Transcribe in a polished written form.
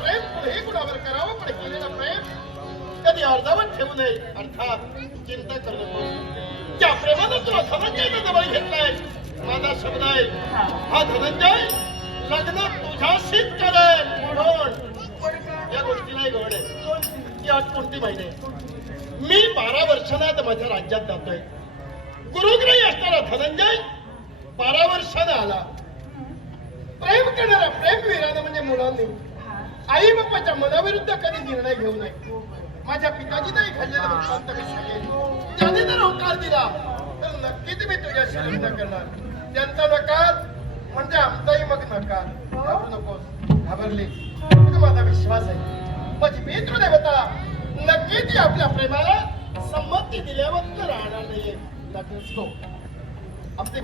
प्रेम कुणीही कुणावर करावं, पण केलेलं प्रेम कधी अर्धावट ठेवू नये. अर्थात चिंता करू नको. त्या प्रेमानं तुला धनंजयनं जवळ घेतलाय. माझा शब्द आहे, हा धनंजय लग्न तुझ्याशीच करेल. म्हणून या गोष्टीलाही गड आहे की आज कोणती महिने मी 12 वर्षांत माझ्या राज्यात जातोय. गुरुग्रही असणारा धनंजय 12 वर्षानं आला. प्रेम करणारा प्रेमवीरानं म्हणजे मुलांनी आई बापाच्या मनाविरुद्ध कधी निर्णय घेऊ नये. माझ्या पिताजीनेही घडलेलं वृत्तांत मी सांगेन. त्याने जर होकार दिला तर नक्कीच मी तुझ्याशी लग्न करणार. त्यांचा नकार म्हणजे आमचाही मग नकार. घाबरू नकोस. घाबरली तुझा माझा विश्वास आहे. माझी पितृदेवता नक्कीच आपल्या प्रेमाला संमती दिल्यावर राहणार नाहीये. आमचे